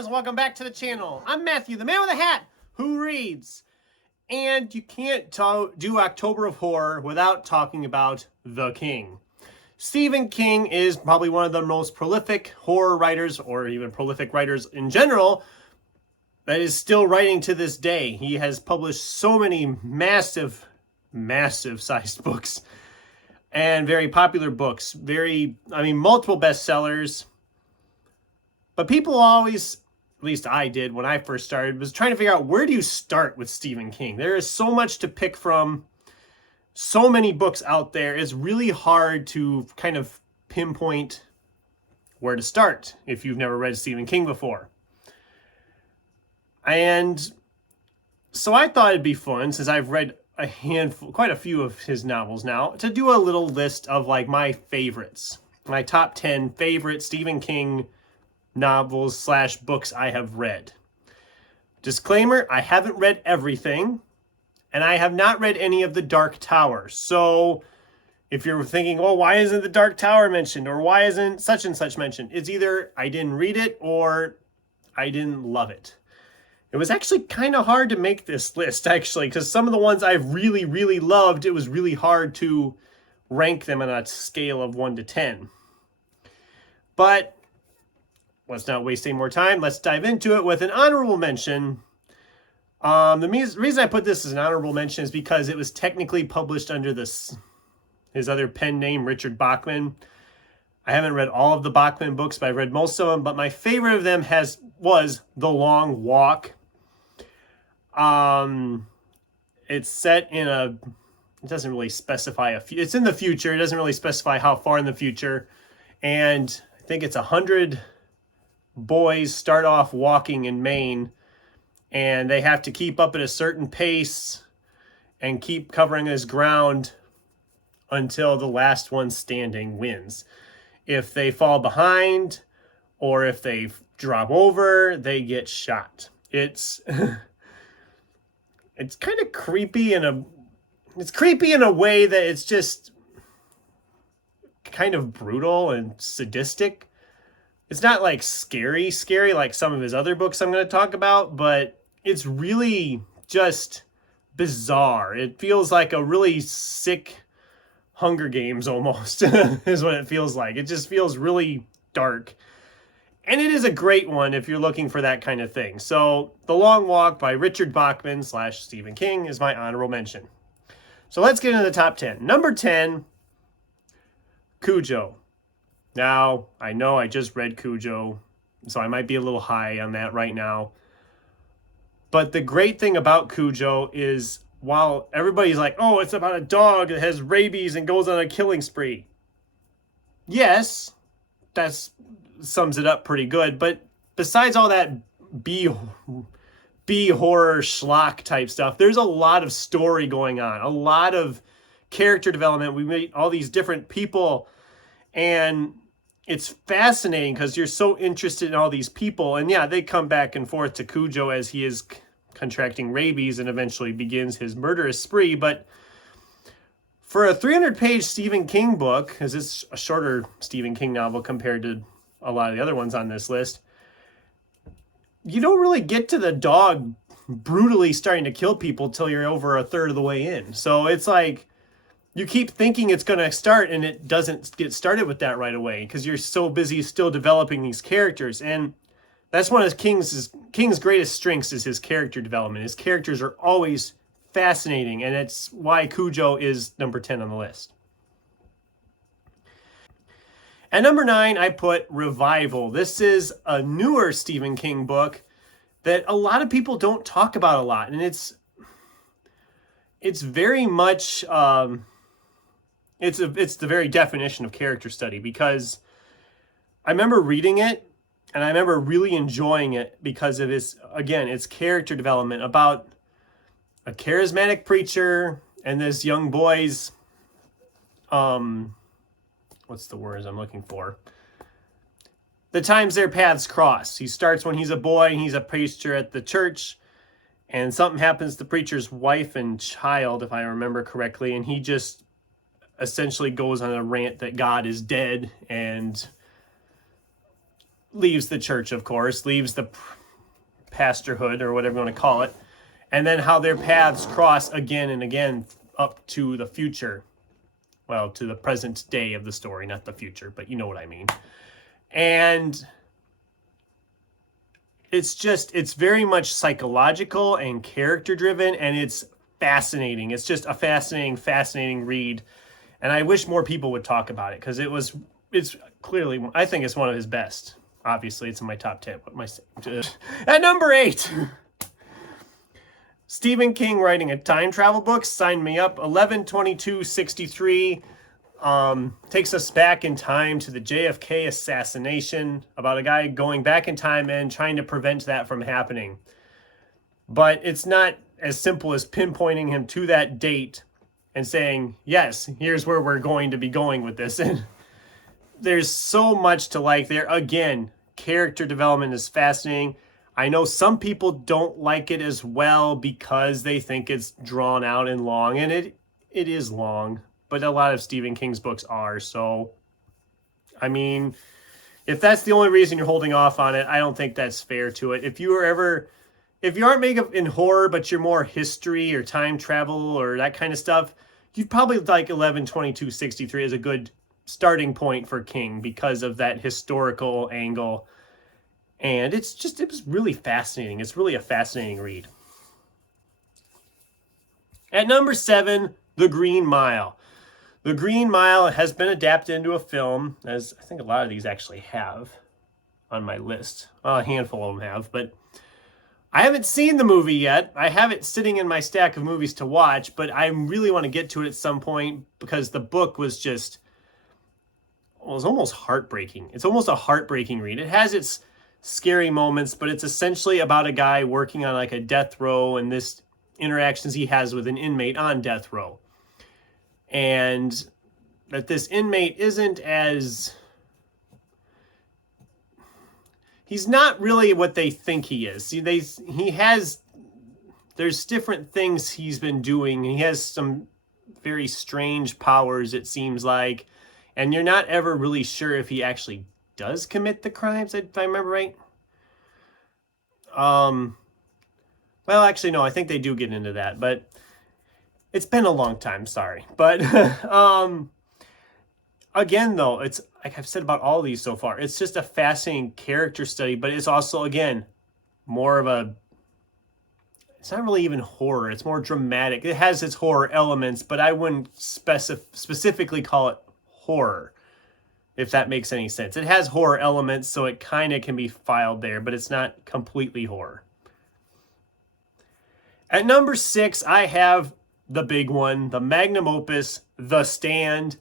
listeners, welcome back to the channel. I'm Matthew, the man with a hat who reads. And you can't do October of Horror without talking about The King. Stephen King is probably one of the most prolific horror writers, or even prolific writers in general, that is still writing to this day. He has published so many massive sized books and very popular books. Multiple bestsellers. But people always, at least I did when I first started, was trying to figure out, where do you start with Stephen King? There is so much to pick from, so many books out there. It's really hard to kind of pinpoint where to start if you've never read Stephen King before. And so I thought it'd be fun, since I've read quite a few of his novels now, to do a little list of like my favorites, my top 10 favorite Stephen King novels / books I have read. Disclaimer, I haven't read everything, and I have not read any of The Dark Tower. So if you're thinking, oh, why isn't The Dark Tower mentioned, or why isn't such and such mentioned, it's either I didn't read it or I didn't love it. It was actually kind of hard to make this list, actually, because some of the ones I've really loved, it was really hard to rank them on a scale of 1 to 10. But let's not waste any more time. Let's dive into it with an honorable mention. The reason I put this as an honorable mention is because it was technically published under his other pen name, Richard Bachman. I haven't read all of the Bachman books, but I've read most of them. But my favorite of them was The Long Walk. It's set in it doesn't really specify it's in the future. It doesn't really specify how far in the future. And I think it's 100 boys start off walking in Maine, and they have to keep up at a certain pace and keep covering his ground until the last one standing wins. If they fall behind or if they drop over, they get shot. It's it's kind of creepy it's creepy in a way that it's just kind of brutal and sadistic. It's not like scary like some of his other books I'm going to talk about, but it's really just bizarre. It feels like a really sick Hunger Games almost is what it feels like. It just feels really dark. And it is a great one if you're looking for that kind of thing. So The Long Walk by Richard Bachman / Stephen King is my honorable mention. So let's get into the top 10. Number 10, Cujo. Now, I know I just read Cujo, so I might be a little high on that right now. But the great thing about Cujo is, while everybody's like, oh, it's about a dog that has rabies and goes on a killing spree. Yes, that sums it up pretty good. But besides all that B horror schlock type stuff, there's a lot of story going on, a lot of character development. We meet all these different people, and it's fascinating because you're so interested in all these people. And yeah, they come back and forth to Cujo as he is contracting rabies and eventually begins his murderous spree. But for a 300-page Stephen King book, because it's a shorter Stephen King novel compared to a lot of the other ones on this list, you don't really get to the dog brutally starting to kill people till you're over a third of the way in. So it's like, you keep thinking it's going to start, and it doesn't get started with that right away because you're so busy still developing these characters. And that's one of King's greatest strengths, is his character development. His characters are always fascinating, and it's why Cujo is number 10 on the list. At number 9, I put Revival. This is a newer Stephen King book that a lot of people don't talk about a lot, and it's very much it's the very definition of character study, because I remember reading it and I remember really enjoying it because of its character development about a charismatic preacher and this young boy's what's the words I'm looking for? The times their paths cross. He starts when he's a boy and he's a preacher at the church, and something happens to the preacher's wife and child, if I remember correctly, and he just essentially goes on a rant that God is dead and leaves the church, of course, leaves the pastorhood or whatever you want to call it, and then how their paths cross again and again up to the future. Well, to the present day of the story, not the future, but you know what I mean. And it's very much psychological and character driven, and it's fascinating. It's just a fascinating read. And I wish more people would talk about it, because it's clearly, I think it's one of his best. Obviously, it's in my top 10. What am I saying? At number 8, Stephen King writing a time travel book. Sign me up. 11/22/63 takes us back in time to the JFK assassination, about a guy going back in time and trying to prevent that from happening. But it's not as simple as pinpointing him to that date and saying, yes, here's where we're going to be going with this. And there's so much to like there. Again, character development is fascinating. I know some people don't like it as well because they think it's drawn out and long, and it is long, but a lot of Stephen King's books are. So, I mean, if that's the only reason you're holding off on it, I don't think that's fair to it. If you aren't big in horror, but you're more history or time travel or that kind of stuff, you'd probably like 11/22/63 as a good starting point for King because of that historical angle. And it was really fascinating. It's really a fascinating read. At number 7, The Green Mile. The Green Mile has been adapted into a film, as I think a lot of these actually have on my list. Well, a handful of them have, but I haven't seen the movie yet. I have it sitting in my stack of movies to watch, but I really want to get to it at some point because the book was just, well, it was almost heartbreaking. It's almost a heartbreaking read. It has its scary moments, but it's essentially about a guy working on like a death row and this interactions he has with an inmate on death row. And that this inmate isn't as... he's not really what they think he is. See, there's different things he's been doing. He has some very strange powers, it seems like. And you're not ever really sure if he actually does commit the crimes, if I remember right. Well, actually, no, I think they do get into that, but it's been a long time, sorry. But again, though, it's like I've said about all these so far, it's just a fascinating character study, but it's also, again, more of a, it's not really even horror, it's more dramatic. It has its horror elements, but I wouldn't specifically call it horror, if that makes any sense. It has horror elements, so it kind of can be filed there, but it's not completely horror. At number 6, I have the big one, the magnum opus, The Stand.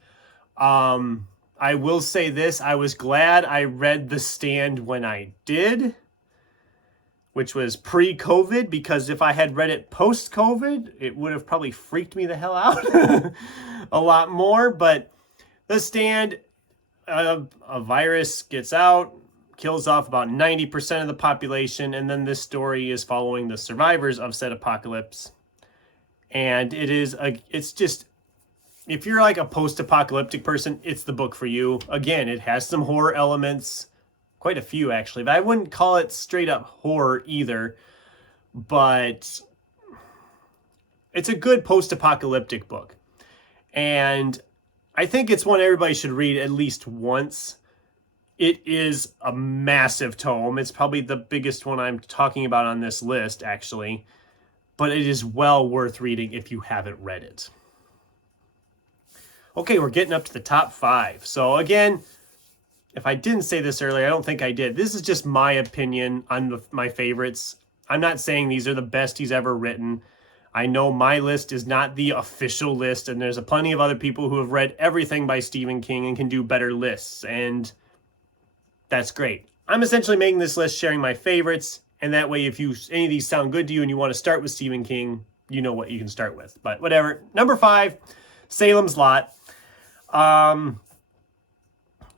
I will say this, I was glad I read The Stand when I did, which was pre-COVID, because if I had read it post-COVID, it would have probably freaked me the hell out a lot more. But The Stand, a virus gets out, kills off about 90% of the population, and then this story is following the survivors of said apocalypse. And it's just, if you're like a post-apocalyptic person, it's the book for you. Again, it has some horror elements, quite a few actually, but I wouldn't call it straight up horror either. But it's a good post-apocalyptic book. And I think it's one everybody should read at least once. It is a massive tome. It's probably the biggest one I'm talking about on this list, actually. But it is well worth reading if you haven't read it. Okay, we're getting up to the top 5. So again, if I didn't say this earlier, I don't think I did. This is just my opinion on my favorites. I'm not saying these are the best he's ever written. I know my list is not the official list, and there's plenty of other people who have read everything by Stephen King and can do better lists, and that's great. I'm essentially making this list sharing my favorites, and that way if any of these sound good to you and you want to start with Stephen King, you know what you can start with. But whatever. Number 5, Salem's Lot.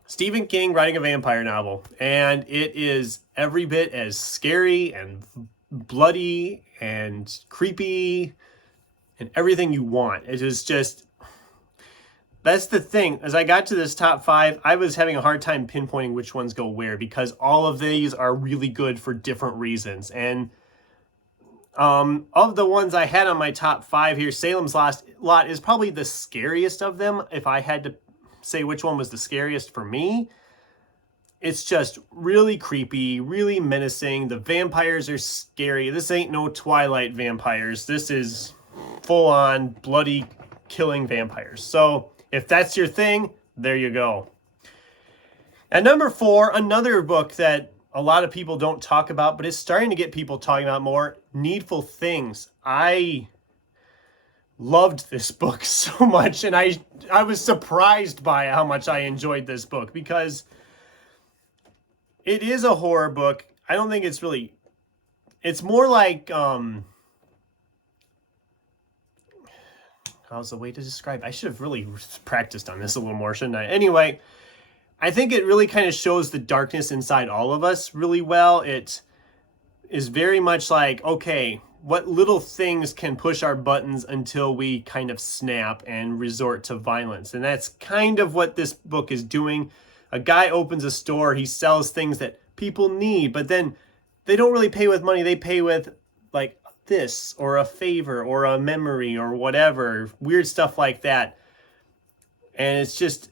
Stephen King writing a vampire novel, and it is every bit as scary and bloody and creepy and everything you want. It is just, That's the thing. As I got to this top 5, I was having a hard time pinpointing which ones go where, because all of these are really good for different reasons. And of the ones I had on my top 5 here, Salem's Lot is probably the scariest of them. If I had to say which one was the scariest for me, it's just really creepy, really menacing. The vampires are scary. This ain't no Twilight vampires. This is full-on bloody killing vampires. So if that's your thing, there you go. At number 4, another book that a lot of people don't talk about, but it's starting to get people talking about more, Needful Things. I loved this book so much, and I was surprised by how much I enjoyed this book, because it is a horror book. I don't think it's really, it's more like, how's the way to describe? I should have really practiced on this a little more, shouldn't I? Anyway, I think it really kind of shows the darkness inside all of us really well. It is very much like, okay, what little things can push our buttons until we kind of snap and resort to violence? And that's kind of what this book is doing. A guy opens a store, he sells things that people need, but then they don't really pay with money. They pay with like this, or a favor, or a memory, or whatever, weird stuff like that. And it's just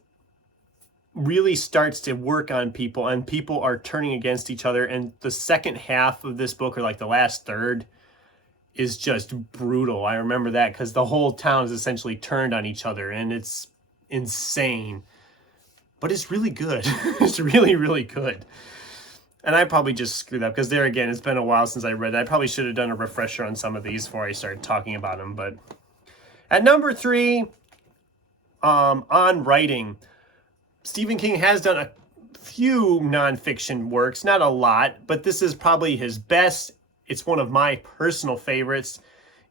really starts to work on people, and people are turning against each other. And the second half of this book, or like the last third, is just brutal. I remember that because the whole town is essentially turned on each other, and it's insane. But it's really good. It's really, really good. And I probably just screwed up because there again, it's been a while since I read it. I probably should have done a refresher on some of these before I started talking about them. But at number 3, on writing, Stephen King has done a few nonfiction works, not a lot, but this is probably his best. It's one of my personal favorites.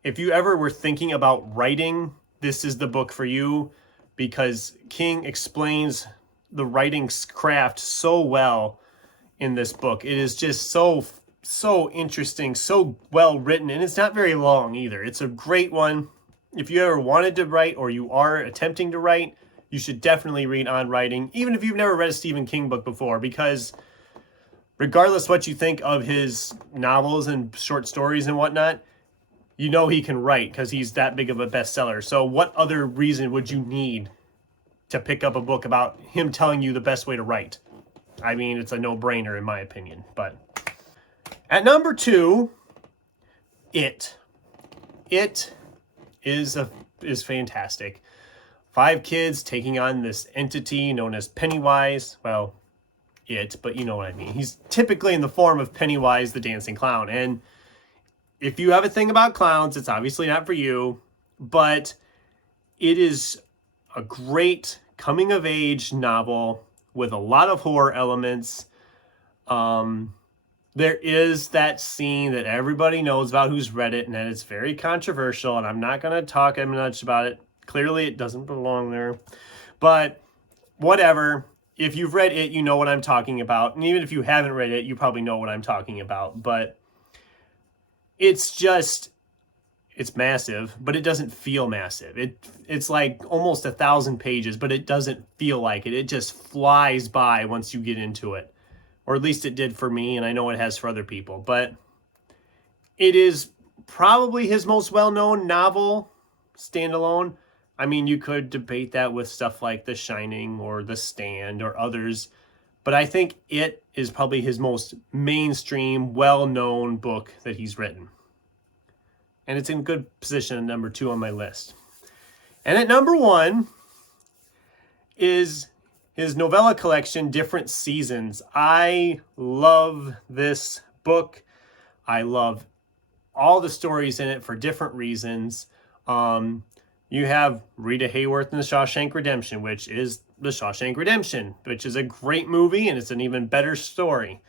If you ever were thinking about writing, this is the book for you, because King explains the writing craft so well in this book. It is just so interesting, so well written, and it's not very long either. It's a great one. If you ever wanted to write, or you are attempting to write, you should definitely read On Writing, even if you've never read a Stephen King book before, because regardless what you think of his novels and short stories and whatnot, you know he can write because he's that big of a bestseller. So what other reason would you need to pick up a book about him telling you the best way to write? I mean, it's a no-brainer in my opinion. But at number 2, It is fantastic. 5 kids taking on this entity known as Pennywise. Well, but you know what I mean. He's typically in the form of Pennywise the dancing clown. And if you have a thing about clowns, it's obviously not for you, but it is a great coming-of-age novel with a lot of horror elements. There is that scene that everybody knows about who's read it, and that it's very controversial, and I'm not going to talk much about it. Clearly, it doesn't belong there. But whatever. If you've read it, you know what I'm talking about. And even if you haven't read it, you probably know what I'm talking about. But it's massive, but it doesn't feel massive. It's like almost 1,000 pages, but it doesn't feel like it. It just flies by once you get into it. Or at least it did for me, and I know it has for other people. But it is probably his most well-known novel, standalone. I mean, you could debate that with stuff like The Shining or The Stand or others, but I think it is probably his most mainstream, well-known book that he's written. And it's in good position at number 2 on my list. And at number 1 is his novella collection, Different Seasons. I love this book. I love all the stories in it for different reasons. You have Rita Hayworth in The Shawshank Redemption, which is The Shawshank Redemption, which is a great movie, and it's an even better story.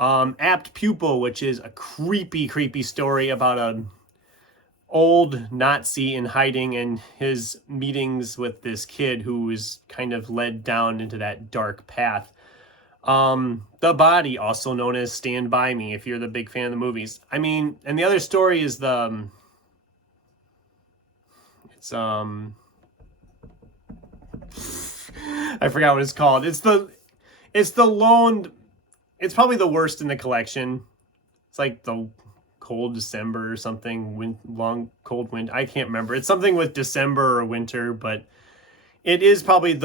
Apt Pupil, which is a creepy, creepy story about an old Nazi in hiding and his meetings with this kid who is kind of led down into that dark path. The Body, also known as Stand By Me, if you're the big fan of the movies. I mean, and the other story is I forgot what it's called. It's the lone. It's probably the worst in the collection. It's like the cold December or something. Long cold winter. I can't remember. It's something with December or winter, but it is probably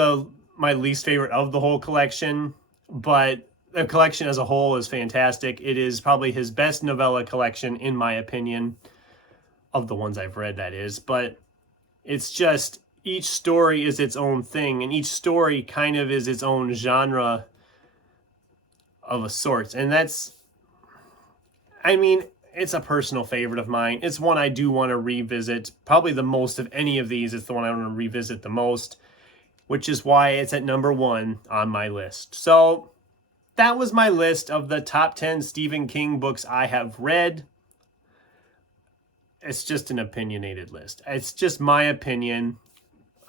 my least favorite of the whole collection. But the collection as a whole is fantastic. It is probably his best novella collection, in my opinion, of the ones I've read, that is. But it's just, each story is its own thing, and each story kind of is its own genre of a sort. And that's, I mean, it's a personal favorite of mine. It's one I do want to revisit. Probably the most of any of these, it's the one I want to revisit the most, which is why it's at number 1 on my list. So that was my list of the top 10 Stephen King books I have read. It's just an opinionated list. It's just my opinion.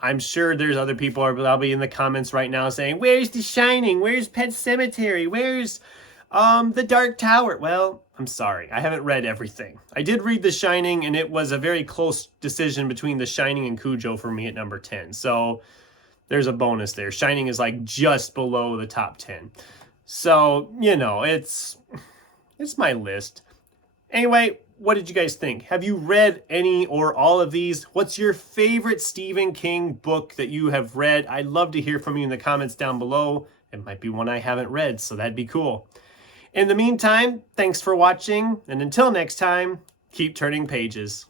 I'm sure there's other people I'll be in the comments right now saying, where's The Shining? Where's Pet Sematary? Where's The Dark Tower? Well, I'm sorry. I haven't read everything. I did read The Shining, and it was a very close decision between The Shining and Cujo for me at number 10. So there's a bonus there. Shining is like just below the top 10. So, you know, it's my list. Anyway, what did you guys think? Have you read any or all of these? What's your favorite Stephen King book that you have read? I'd love to hear from you in the comments down below. It might be one I haven't read, so that'd be cool. In the meantime, thanks for watching, and until next time, keep turning pages.